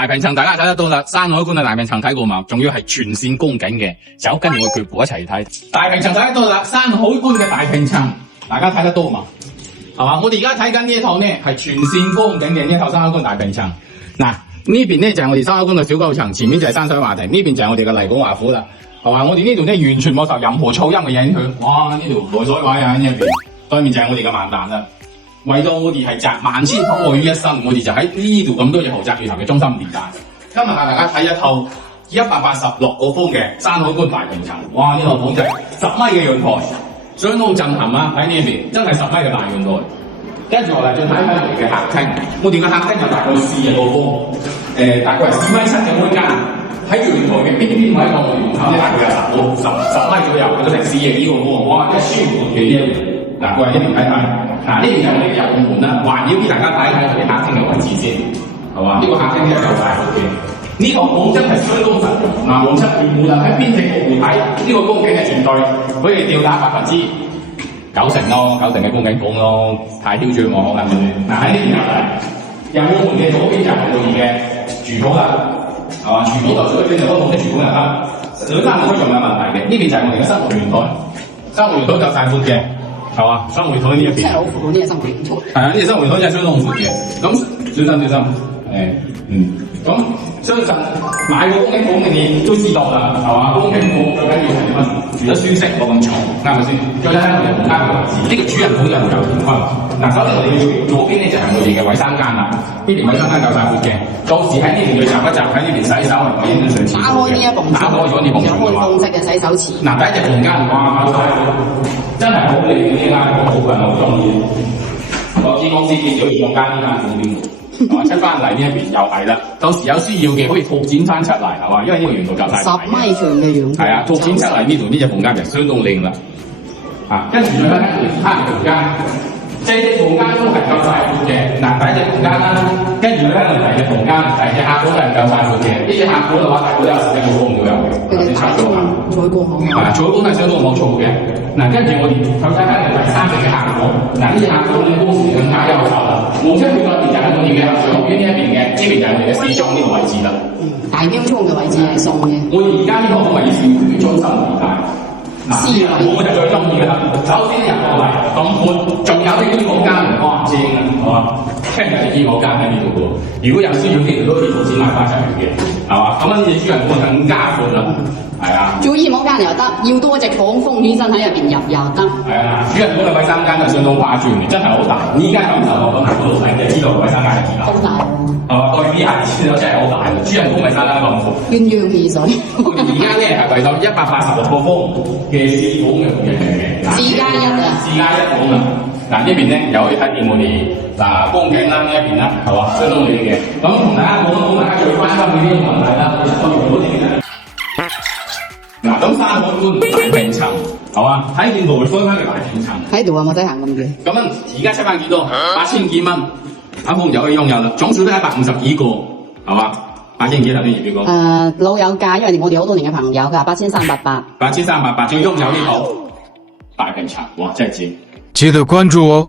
大平層大家睇得到啦，山海關嘅大平層睇過嘛？仲要係全線公景嘅，走跟住我腳步一齊睇。大平層睇得到啦，山海關嘅大平層，大家睇得到嘛？係嘛？我哋而家睇緊呢一套呢係全線公景嘅呢一套山海關大平層。嗱呢邊呢就係我哋山海關嘅小舊層，前面就係山水華庭，呢邊就係我哋嘅麗港華府啦。係嘛？我哋呢度呢完全冇受任何噪音嘅影響。哇！呢條內水位啊，呢一邊對面就係我哋嘅萬達啦。為咗我哋係集萬千寵愛於一身，我哋就喺呢度咁多嘅豪宅聯合嘅中心地帶。今日帶大家睇一套186個方嘅山海關大平層。哇！呢套房就係10米嘅陽台，相當震撼啊！喺呢邊真係10米嘅大陽台。跟住我哋再睇睇我哋嘅客廳，我哋嘅客廳有大概40個方，大概係4米7嘅空間。喺陽台嘅邊位個門口咧，大概有10米左右，佢都成4呢個方。哇！一舒服嘅呢一邊，嗱，過嚟呢邊睇睇。嗱，呢邊就係我哋嘅入門啦，環繞俾大家睇睇我哋客廳嘅位置先，係嘛？呢個客廳呢夠大嘅，呢個房真係相當實用。嗱，無出便門啦，喺邊隻角度睇，呢個光景係絕對可以吊打90%咯，90%嘅光景房咯，太囂張我可能。嗱，喺呢邊入門嘅左邊就係我哋嘅廚房啦，係嘛？廚房就屬於邊度都冇啲廚房就得，兩間唔可以用有問題嘅。呢邊就係我哋嘅生活陽台，生活陽台夠大闊嘅。係嘛？生活台呢一邊，真係好闊，呢個生活陽台。係啊，呢個生活台真係相當闊嘅。咁小心，咁相信買個公景房嘅你都知道啦，係嘛？公景房最緊要係乜？住得舒適，冇咁嘈，啱咪先？再睇下我哋房間嘅位置，呢個主人房就有電梯。嗱，首先我哋要左邊咧就係我哋嘅衞生間啦，呢邊衞生間夠晒闊嘅。到時喺呢邊要集一集，喺呢邊洗手，我影上廁所。打開呢一埲，打開咗呢埲牆嘅話，有開放式嘅洗手池。嗱，第一隻房間哇，夠晒闊，真係好靚呢間，我好人好中意。我見公司見到二房間呢間房邊喎。出翻嚟呢一邊又係啦，到時有需要嘅可以拓展翻出嚟，係嘛？因為呢個陽台夠晒大。10米長嘅陽台。係啊，拓展出嚟呢度呢隻房間就相當靚啦。跟住再睇其他嘅房間，即係啲房間都係夠晒闊嘅。嗱，第一隻房間啦，跟住咧第二隻房間，第二隻客房都係夠晒闊嘅。呢隻客房嘅話，大概都有11個方左右嘅。採光好。係啊，採光係相當冇錯嘅。嗱，跟住我哋再睇翻第三隻嘅客房，嗱呢隻客房咧當時更加優秀啦。無出邊個邊就係我哋嘅上邊呢一邊嘅，呢邊就係我哋嘅私裝呢個位置啦。大標倉嘅位置係送嘅。我哋而家呢個位置叫中心地帶。私位我就最中意㗎啦。首先入落嚟咁闊，仲有呢啲房間唔乾淨啊，係嘛？聽日呢個間喺呢度喎。如果有需要，其實都可以攞錢買翻上嚟嘅，係嘛？咁樣呢主人房更加闊啦。係啊，做衣帽間又得，要多隻房封起身喺入邊入又得。係啊，主人房嘅衞生間就相當誇張嘅，真係好大。依家感受我咁喺嗰度睇就知道衞生間係幾大。好大喎！係嘛，對比下知道真係好大。主人房衞生間咁闊，鴛鴦汽水。而家咧係為咗186個方嘅私房嘅4+1啊，4+1房啊。嗱呢邊咧又可以睇見我哋光景啦，呢一邊啦，係嘛，相當美嘅。咁同大家講大家最關心嘅呢啲問題啦，我哋當然好啲嘅。嗱，咁山海關大平層，係嘛？睇見內方嘅大平層。喺度啊，我真行咁嘅。咁樣而家出翻幾多？8000幾蚊，一房就可以擁有啦。總數都152個，係嘛？8000幾頭先業主講。老友價，因為我哋好多年嘅朋友，佢話8388。8388，仲擁有呢套大平層，哇，真係正。記得關注哦。